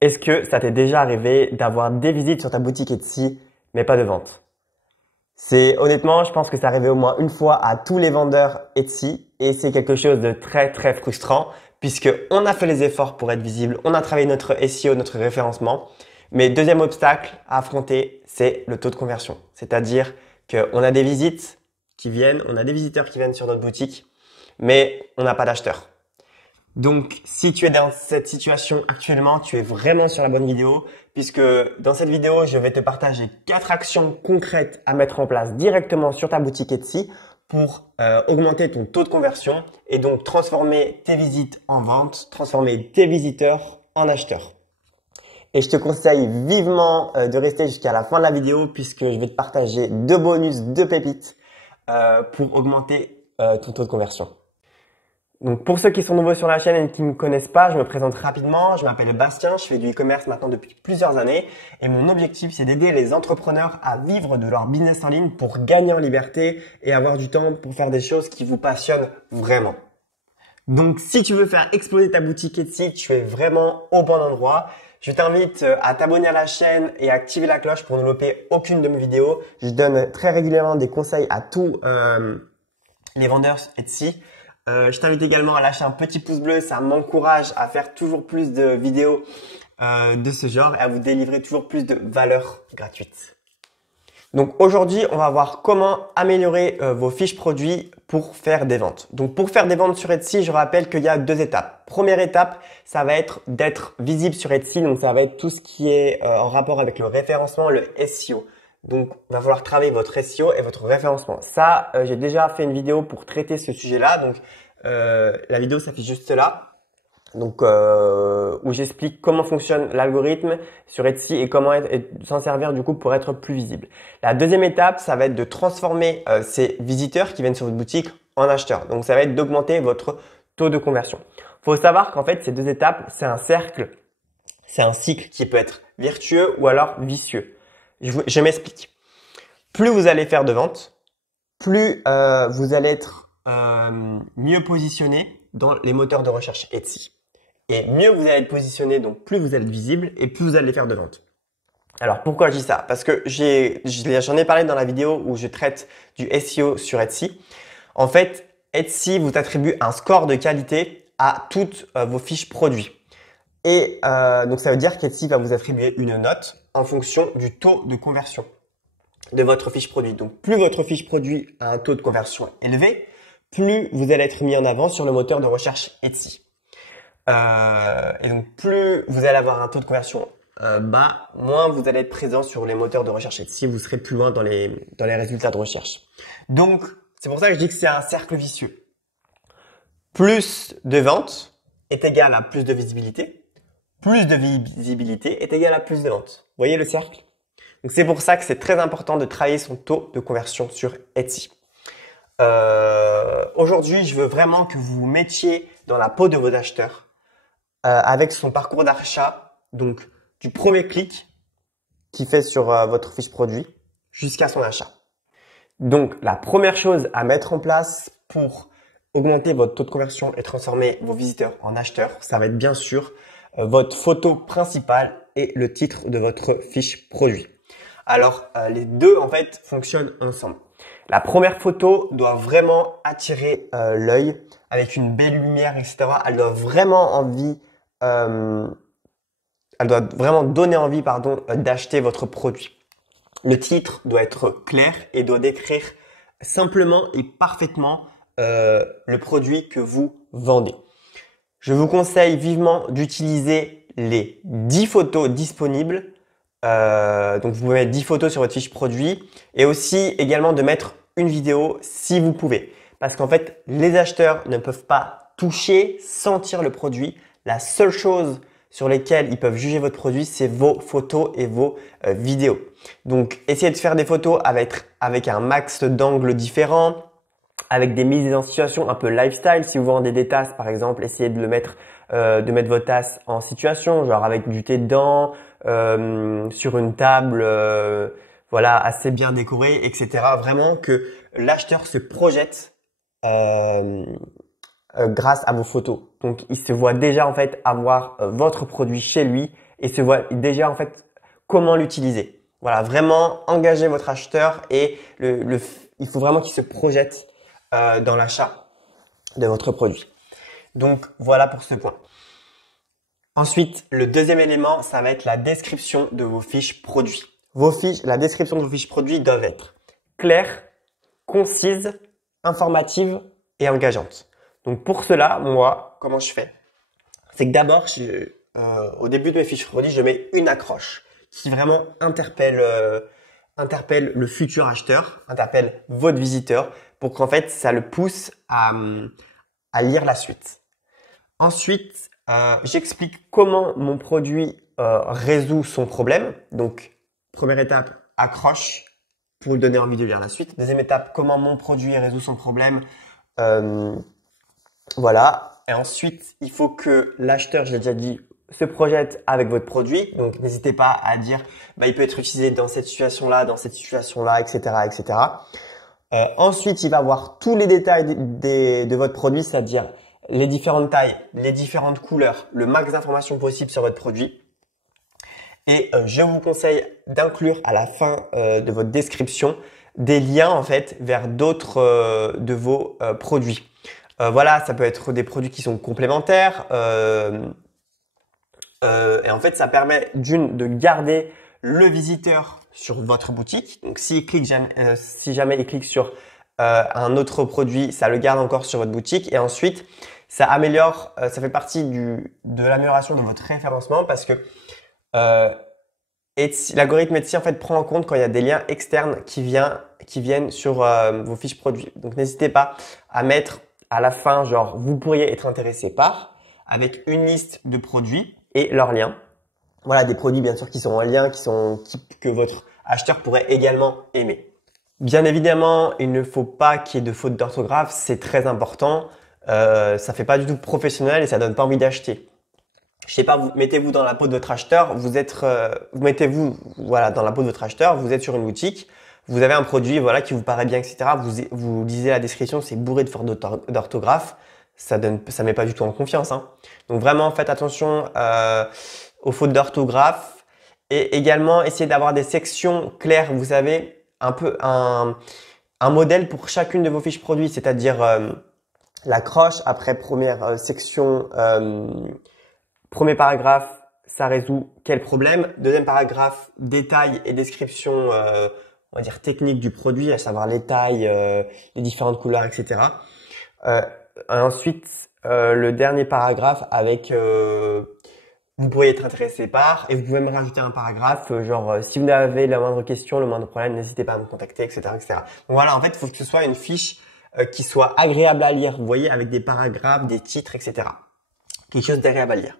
Est-ce que ça t'est déjà arrivé d'avoir des visites sur ta boutique Etsy, mais pas de vente? Honnêtement, je pense que c'est arrivé au moins une fois à tous les vendeurs Etsy et c'est quelque chose de très très frustrant puisque on a fait les efforts pour être visible, on a travaillé notre SEO, notre référencement. Mais deuxième obstacle à affronter, c'est le taux de conversion. C'est-à-dire qu'on a des visites qui viennent, on a des visiteurs qui viennent sur notre boutique, mais on n'a pas d'acheteurs. Donc, si tu es dans cette situation actuellement, tu es vraiment sur la bonne vidéo puisque dans cette vidéo, je vais te partager 4 actions concrètes à mettre en place directement sur ta boutique Etsy pour augmenter ton taux de conversion et donc transformer tes visites en ventes, transformer tes visiteurs en acheteurs. Et je te conseille vivement de rester jusqu'à la fin de la vidéo puisque je vais te partager 2 bonus, 2 pépites pour augmenter ton taux de conversion. Donc pour ceux qui sont nouveaux sur la chaîne et qui ne me connaissent pas, je me présente rapidement. Je m'appelle Bastien, je fais du e-commerce maintenant depuis plusieurs années et mon objectif c'est d'aider les entrepreneurs à vivre de leur business en ligne pour gagner en liberté et avoir du temps pour faire des choses qui vous passionnent vraiment. Donc si tu veux faire exploser ta boutique Etsy, tu es vraiment au bon endroit. Je t'invite à t'abonner à la chaîne et à activer la cloche pour ne louper aucune de mes vidéos. Je donne très régulièrement des conseils à tous les vendeurs Etsy. Je t'invite également à lâcher un petit pouce bleu, ça m'encourage à faire toujours plus de vidéos de ce genre et à vous délivrer toujours plus de valeur gratuite. Donc aujourd'hui, on va voir comment améliorer vos fiches produits pour faire des ventes. Donc pour faire des ventes sur Etsy, je rappelle qu'il y a 2 étapes. Première étape, ça va être d'être visible sur Etsy. Donc ça va être tout ce qui est en rapport avec le référencement, le SEO. Donc, il va falloir travailler votre SEO et votre référencement. Ça, j'ai déjà fait une vidéo pour traiter ce sujet-là. Donc, la vidéo s'affiche juste là. Donc, où j'explique comment fonctionne l'algorithme sur Etsy et comment s'en servir du coup pour être plus visible. La deuxième étape, ça va être de transformer ces visiteurs qui viennent sur votre boutique en acheteurs. Donc, ça va être d'augmenter votre taux de conversion. Faut savoir qu'en fait, ces 2 étapes, c'est un cercle, c'est un cycle qui peut être vertueux ou alors vicieux. Je m'explique. Plus vous allez faire de ventes, plus vous allez être mieux positionné dans les moteurs de recherche Etsy. Et mieux vous allez être positionné, donc plus vous allez être visible et plus vous allez faire de ventes. Alors pourquoi je dis ça? Parce que j'en ai parlé dans la vidéo où je traite du SEO sur Etsy. En fait, Etsy vous attribue un score de qualité à toutes vos fiches produits. Et donc, ça veut dire qu'Etsy va vous attribuer une note en fonction du taux de conversion de votre fiche produit. Donc, plus votre fiche produit a un taux de conversion élevé, plus vous allez être mis en avant sur le moteur de recherche Etsy. Et donc, plus vous allez avoir un taux de conversion bas, moins vous allez être présent sur les moteurs de recherche Etsy. Vous serez plus loin dans les résultats de recherche. Donc, c'est pour ça que je dis que c'est un cercle vicieux. Plus de ventes est égal à plus de visibilité. Plus de visibilité est égal à plus de ventes. Vous voyez le cercle? Donc c'est pour ça que c'est très important de travailler son taux de conversion sur Etsy. Aujourd'hui, je veux vraiment que vous vous mettiez dans la peau de vos acheteurs avec son parcours d'achat, donc du premier clic qu'il fait sur votre fiche produit jusqu'à son achat. Donc la première chose à mettre en place pour augmenter votre taux de conversion et transformer vos visiteurs en acheteurs, ça va être bien sûr votre photo principale et le titre de votre fiche produit. Alors, les deux, en fait, fonctionnent ensemble. La première photo doit vraiment attirer l'œil avec une belle lumière, etc. Elle doit vraiment donner envie, d'acheter votre produit. Le titre doit être clair et doit décrire simplement et parfaitement le produit que vous vendez. Je vous conseille vivement d'utiliser les 10 photos disponibles. Donc, vous pouvez mettre 10 photos sur votre fiche produit et aussi également de mettre une vidéo si vous pouvez. Parce qu'en fait, les acheteurs ne peuvent pas toucher, sentir le produit. La seule chose sur lesquelles ils peuvent juger votre produit, c'est vos photos et vos vidéos. Donc, essayez de faire des photos avec un max d'angles différents, avec des mises en situation un peu lifestyle. Si vous vendez des tasses, par exemple, essayez de mettre votre tasse en situation, genre avec du thé dedans, sur une table, voilà, assez bien décorée, etc. Vraiment que l'acheteur se projette grâce à vos photos. Donc, il se voit déjà en fait avoir votre produit chez lui et se voit déjà en fait comment l'utiliser. Voilà, vraiment engagez votre acheteur et il faut vraiment qu'il se projette dans l'achat de votre produit. Donc, voilà pour ce point. Ensuite, le deuxième élément, ça va être la description de vos fiches produits. La description de vos fiches produits doivent être claires, concises, informatives et engageantes. Donc pour cela, moi, comment je fais? C'est que d'abord, au début de mes fiches produits, je mets une accroche qui vraiment interpelle le futur acheteur, interpelle votre visiteur, pour qu'en fait, ça le pousse à lire la suite. Ensuite, j'explique comment mon produit résout son problème. Donc, première étape, accroche pour lui donner envie de lire la suite. Deuxième étape, comment mon produit résout son problème. Voilà. Et ensuite, il faut que l'acheteur, j'ai déjà dit, se projette avec votre produit. Donc, n'hésitez pas à dire, il peut être utilisé dans cette situation-là, etc., etc. Ensuite, il va voir tous les détails de votre produit, c'est-à-dire les différentes tailles, les différentes couleurs, le max d'informations possibles sur votre produit. Et je vous conseille d'inclure à la fin de votre description des liens en fait vers d'autres de vos produits. Voilà, ça peut être des produits qui sont complémentaires. Et en fait, ça permet de garder le visiteur sur votre boutique. Donc, si jamais il clique sur un autre produit, ça le garde encore sur votre boutique. Et ensuite, ça améliore, ça fait partie de l'amélioration de votre référencement parce que l'algorithme Etsy en fait prend en compte quand il y a des liens externes qui viennent sur vos fiches produits. Donc, n'hésitez pas à mettre à la fin, genre, vous pourriez être intéressé par, avec une liste de produits et leurs liens. Voilà, des produits bien sûr qui sont en lien, que votre acheteur pourrait également aimer. Bien évidemment, il ne faut pas qu'il y ait de fautes d'orthographe, c'est très important. Ça fait pas du tout professionnel et ça donne pas envie d'acheter. Je sais pas, mettez-vous dans la peau de votre acheteur, mettez-vous voilà, dans la peau de votre acheteur, vous êtes sur une boutique, vous avez un produit voilà, qui vous paraît bien, etc. Vous lisez la description, c'est bourré de fautes d'orthographe, ça met pas du tout en confiance. Hein. Donc vraiment, faites attention aux fautes d'orthographe et également essayez d'avoir des sections claires. Vous avez un peu un modèle pour chacune de vos fiches produits, c'est-à-dire l'accroche après première section, premier paragraphe, ça résout quel problème. Deuxième paragraphe, détails et description, on va dire technique du produit, à savoir les tailles, les différentes couleurs, etc. Ensuite, le dernier paragraphe avec vous pourriez être intéressé par, et vous pouvez me rajouter un paragraphe, genre si vous avez la moindre question, le moindre problème, n'hésitez pas à me contacter, etc., etc. Donc voilà, en fait, il faut que ce soit une fiche qui soit agréable à lire, vous voyez, avec des paragraphes, des titres, etc. Quelque chose d'agréable à lire.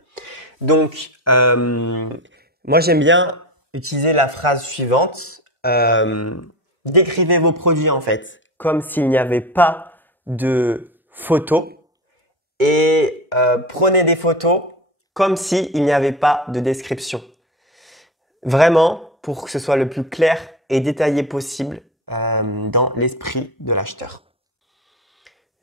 Donc, moi j'aime bien utiliser la phrase suivante. Décrivez vos produits en fait comme s'il n'y avait pas de photos et prenez des photos comme s'il n'y avait pas de description. Vraiment pour que ce soit le plus clair et détaillé possible dans l'esprit de l'acheteur.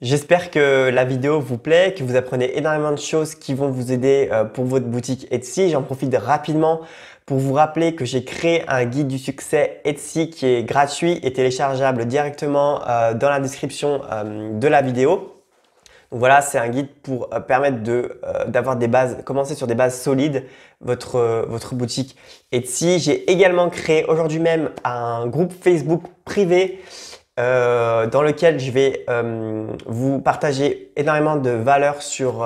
J'espère que la vidéo vous plaît, que vous apprenez énormément de choses qui vont vous aider pour votre boutique Etsy. J'en profite rapidement pour vous rappeler que j'ai créé un guide du succès Etsy qui est gratuit et téléchargeable directement dans la description de la vidéo. Donc voilà, c'est un guide pour permettre d'avoir des bases, commencer sur des bases solides votre boutique Etsy. J'ai également créé aujourd'hui même un groupe Facebook privé dans lequel je vais vous partager énormément de valeurs sur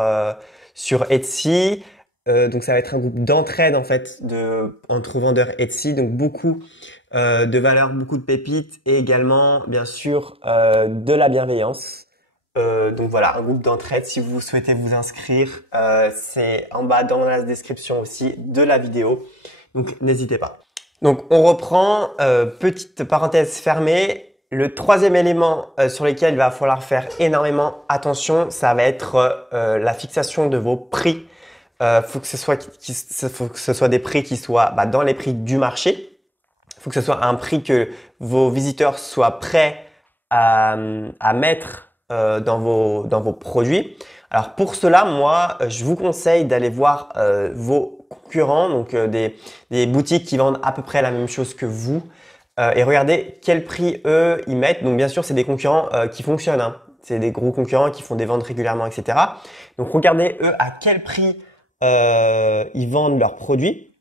Etsy. Donc ça va être un groupe d'entraide en fait entre vendeurs Etsy. Donc beaucoup de valeurs, beaucoup de pépites et également bien sûr de la bienveillance. Donc voilà, un groupe d'entraide. Si vous souhaitez vous inscrire, c'est en bas dans la description aussi de la vidéo. Donc n'hésitez pas. Donc on reprend, petite parenthèse fermée. Le troisième élément sur lequel il va falloir faire énormément attention, ça va être la fixation de vos prix. Faut que ce soit des prix qui soient dans les prix du marché. Il faut que ce soit un prix que vos visiteurs soient prêts à mettre dans vos produits. Alors pour cela, moi, je vous conseille d'aller voir vos concurrents, donc des boutiques qui vendent à peu près la même chose que vous et regardez quel prix eux ils mettent. Donc bien sûr, c'est des concurrents qui fonctionnent, hein. C'est des gros concurrents qui font des ventes régulièrement, etc. Donc regardez eux à quel prix ils vendent leurs produits.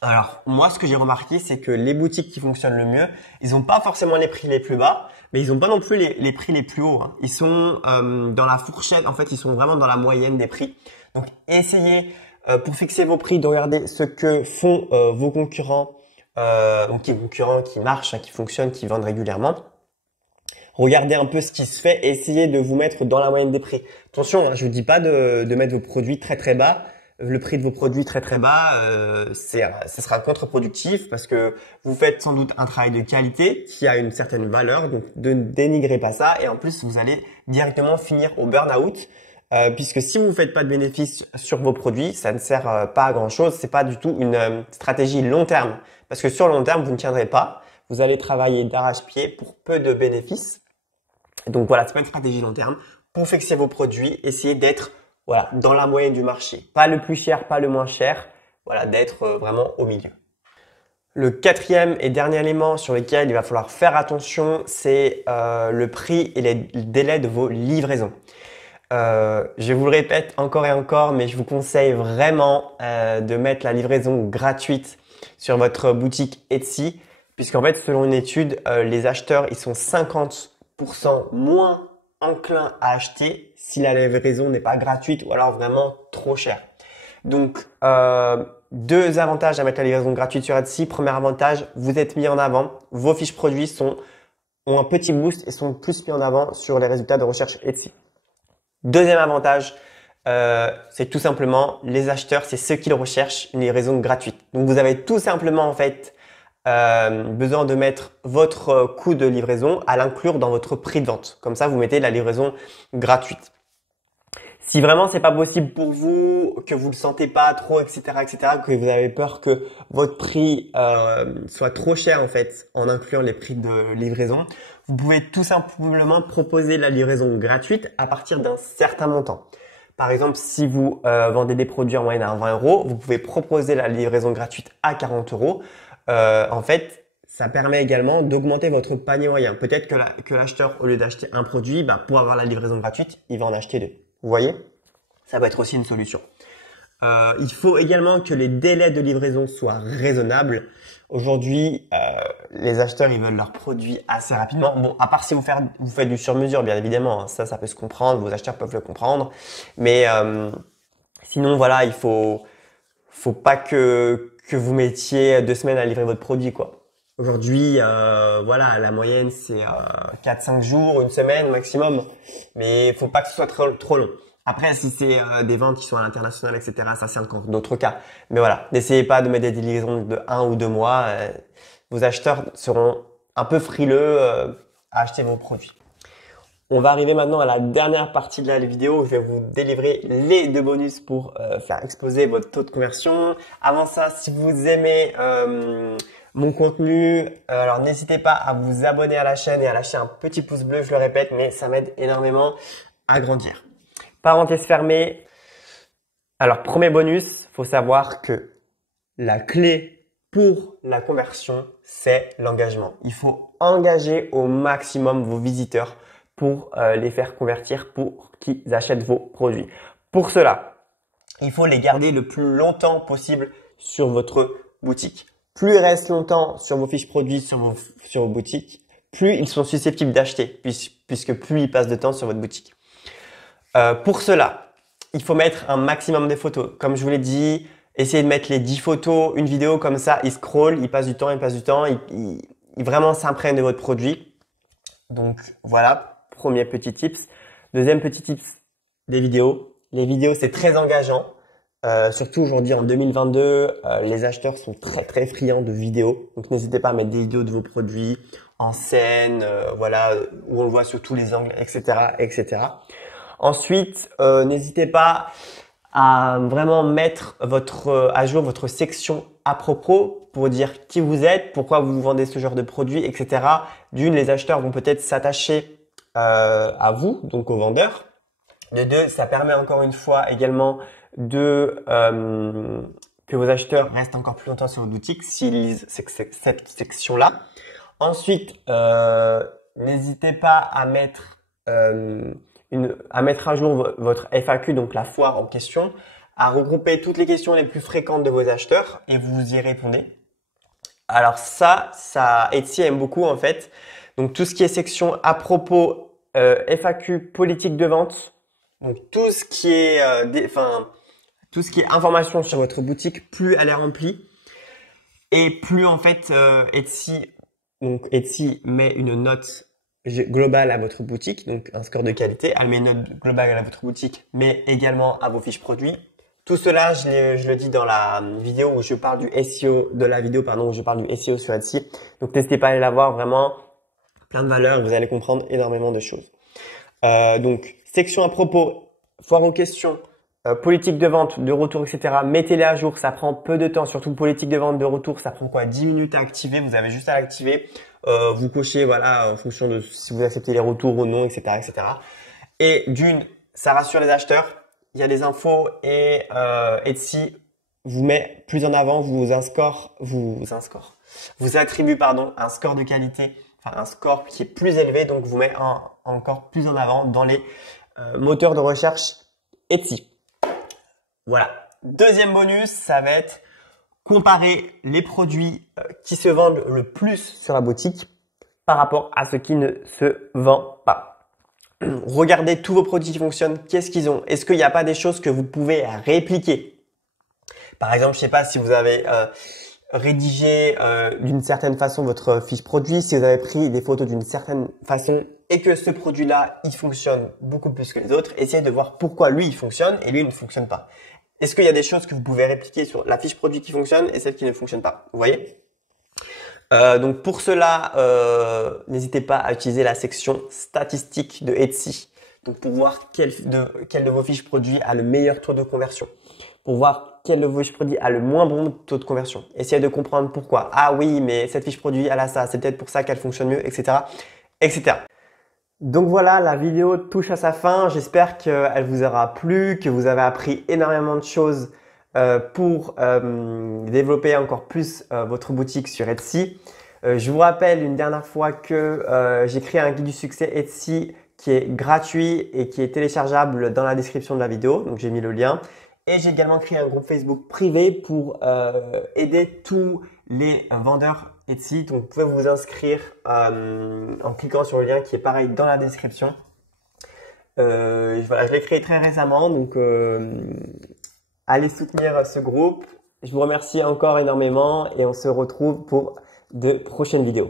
Alors moi, ce que j'ai remarqué, c'est que les boutiques qui fonctionnent le mieux, ils n'ont pas forcément les prix les plus bas, mais ils n'ont pas non plus les prix les plus hauts, hein. Ils sont dans la fourchette, en fait, ils sont vraiment dans la moyenne des prix. Donc essayez pour fixer vos prix de regarder ce que font vos concurrents, donc les concurrents qui marchent, hein, qui fonctionnent, qui vendent régulièrement. Regardez un peu ce qui se fait et essayez de vous mettre dans la moyenne des prix. Attention, hein, je vous dis pas de mettre vos produits très très bas. Le prix de vos produits très très bas, ça sera contre-productif parce que vous faites sans doute un travail de qualité qui a une certaine valeur, donc ne dénigrez pas ça et en plus vous allez directement finir au burn-out puisque si vous ne faites pas de bénéfices sur vos produits, ça ne sert pas à grand chose, c'est pas du tout une stratégie long terme parce que sur le long terme vous ne tiendrez pas, vous allez travailler d'arrache-pied pour peu de bénéfices. Donc voilà, c'est pas une stratégie long terme. Pour fixer vos produits, essayez d'être voilà, dans la moyenne du marché. Pas le plus cher, pas le moins cher. Voilà, d'être vraiment au milieu. Le quatrième et dernier élément sur lequel il va falloir faire attention, c'est le prix et les délais de vos livraisons. Je vous le répète encore et encore, mais je vous conseille vraiment de mettre la livraison gratuite sur votre boutique Etsy, puisqu'en fait, selon une étude, les acheteurs ils sont 50% moins enclin à acheter si la livraison n'est pas gratuite ou alors vraiment trop chère. Donc, deux avantages à mettre la livraison gratuite sur Etsy. Premier avantage, vous êtes mis en avant. Vos fiches produits ont un petit boost et sont plus mis en avant sur les résultats de recherche Etsy. Deuxième avantage, c'est tout simplement les acheteurs, c'est ceux qui le recherchent, une livraison gratuite. Donc, vous avez tout simplement en fait besoin de mettre votre coût de livraison à l'inclure dans votre prix de vente. Comme ça, vous mettez la livraison gratuite. Si vraiment c'est pas possible pour vous, que vous le sentez pas trop, etc., que vous avez peur que votre prix soit trop cher en fait, en incluant les prix de livraison, vous pouvez tout simplement proposer la livraison gratuite à partir d'un certain montant. Par exemple, si vous vendez des produits en moyenne à 20 €, vous pouvez proposer la livraison gratuite à 40 €. En fait, ça permet également d'augmenter votre panier moyen. Peut-être que l'acheteur, au lieu d'acheter un produit, pour avoir la livraison gratuite, il va en acheter deux. Vous voyez? Ça peut être aussi une solution. Il faut également que les délais de livraison soient raisonnables. Aujourd'hui, les acheteurs, ils veulent leurs produits assez rapidement. Bon, à part si vous faites du sur-mesure, bien évidemment, hein, ça peut se comprendre. Vos acheteurs peuvent le comprendre. Mais sinon, voilà, il faut pas que vous mettiez 2 semaines à livrer votre produit, quoi. Aujourd'hui, voilà, la moyenne c'est 4-5 jours, 1 semaine maximum, mais il faut pas que ce soit trop long. Après, si c'est des ventes qui sont à l'international, etc., ça c'est encore d'autres cas. Mais voilà, n'essayez pas de mettre des livraisons de 1 ou 2 mois. Vos acheteurs seront un peu frileux à acheter vos produits. On va arriver maintenant à la dernière partie de la vidéo où je vais vous délivrer les 2 bonus pour faire exploser votre taux de conversion. Avant ça, si vous aimez mon contenu, alors n'hésitez pas à vous abonner à la chaîne et à lâcher un petit pouce bleu, je le répète, mais ça m'aide énormément à grandir. Parenthèse fermée. Alors, premier bonus, faut savoir que la clé pour la conversion, c'est l'engagement. Il faut engager au maximum vos visiteurs pour les faire convertir, pour qu'ils achètent vos produits. Pour cela, il faut les garder le plus longtemps possible sur votre boutique. Plus ils restent longtemps sur vos fiches produits, sur vos boutiques, plus ils sont susceptibles d'acheter, puisque plus ils passent de temps sur votre boutique. Pour cela, il faut mettre un maximum de photos. Comme je vous l'ai dit, essayez de mettre les 10 photos, une vidéo comme ça, ils scrollent, ils passent du temps, ils vraiment s'imprègnent de votre produit. Donc voilà, premier petit tips. Deuxième petit tips, des vidéos. Les vidéos, c'est très engageant. Surtout aujourd'hui en 2022, les acheteurs sont très très friands de vidéos. Donc n'hésitez pas à mettre des vidéos de vos produits en scène, voilà, où on le voit sous tous les angles, etc., etc. Ensuite, n'hésitez pas à vraiment mettre à jour votre section à propos pour dire qui vous êtes, pourquoi vous vendez ce genre de produit, etc. D'une, les acheteurs vont peut-être s'attacher à vous, donc aux vendeurs. De deux, ça permet encore une fois également de que vos acheteurs restent encore plus longtemps sur votre boutique s'ils lisent cette section-là. Ensuite, n'hésitez pas à mettre à jour votre FAQ, donc la foire en question, à regrouper toutes les questions les plus fréquentes de vos acheteurs et vous y répondez. Alors ça Etsy aime beaucoup en fait. Donc tout ce qui est section à propos, FAQ, politique de vente, donc tout ce qui est tout ce qui est information sur votre boutique, plus elle est remplie et plus en fait Etsy met une note globale à votre boutique, donc un score de qualité. Elle met une note globale à votre boutique, mais également à vos fiches produits. Tout cela, je le dis dans la vidéo où je parle du SEO, où je parle du SEO sur Etsy. Donc n'hésitez pas à aller la voir, vraiment plein de valeurs, vous allez comprendre énormément de choses. Donc section à propos, foire aux questions, politique de vente, de retour, etc. Mettez-les à jour, ça prend peu de temps, surtout politique de vente, de retour, ça prend quoi? 10 minutes à activer, vous avez juste à l'activer. Vous cochez, voilà, en fonction de si vous acceptez les retours ou non, etc., etc. Et d'une, ça rassure les acheteurs. Il y a des infos et Etsy vous met plus en avant, vous attribue un score de qualité, enfin un score qui est plus élevé, donc vous met encore plus en avant dans les moteurs de recherche Etsy. Voilà. Deuxième bonus, ça va être comparer les produits qui se vendent le plus sur la boutique par rapport à ce qui ne se vend pas. Regardez tous vos produits qui fonctionnent, qu'est-ce qu'ils ont? Est-ce qu'il n'y a pas des choses que vous pouvez répliquer? Par exemple, je sais pas si vous avez rédigé d'une certaine façon votre fiche produit, si vous avez pris des photos d'une certaine façon et que ce produit-là, il fonctionne beaucoup plus que les autres, essayez de voir pourquoi lui, il fonctionne et lui, il ne fonctionne pas. Est-ce qu'il y a des choses que vous pouvez répliquer sur la fiche produit qui fonctionne et celle qui ne fonctionne pas? Vous voyez? Donc pour cela, n'hésitez pas à utiliser la section statistiques de Etsy. Donc pour voir quel de vos fiches produits a le meilleur taux de conversion. Pour voir quel de vos fiches produits a le moins bon taux de conversion. Essayez de comprendre pourquoi. Ah oui, mais cette fiche produit, elle a ça. C'est peut-être pour ça qu'elle fonctionne mieux, etc., etc. Donc voilà, la vidéo touche à sa fin. J'espère qu'elle vous aura plu, que vous avez appris énormément de choses pour développer encore plus votre boutique sur Etsy. Je vous rappelle une dernière fois que j'ai créé un guide du succès Etsy qui est gratuit et qui est téléchargeable dans la description de la vidéo. Donc j'ai mis le lien. Et j'ai également créé un groupe Facebook privé pour aider tous les vendeurs Etsy. Donc vous pouvez vous inscrire en cliquant sur le lien qui est pareil dans la description. Voilà, je l'ai créé très récemment, donc allez soutenir ce groupe. Je vous remercie encore énormément et on se retrouve pour de prochaines vidéos.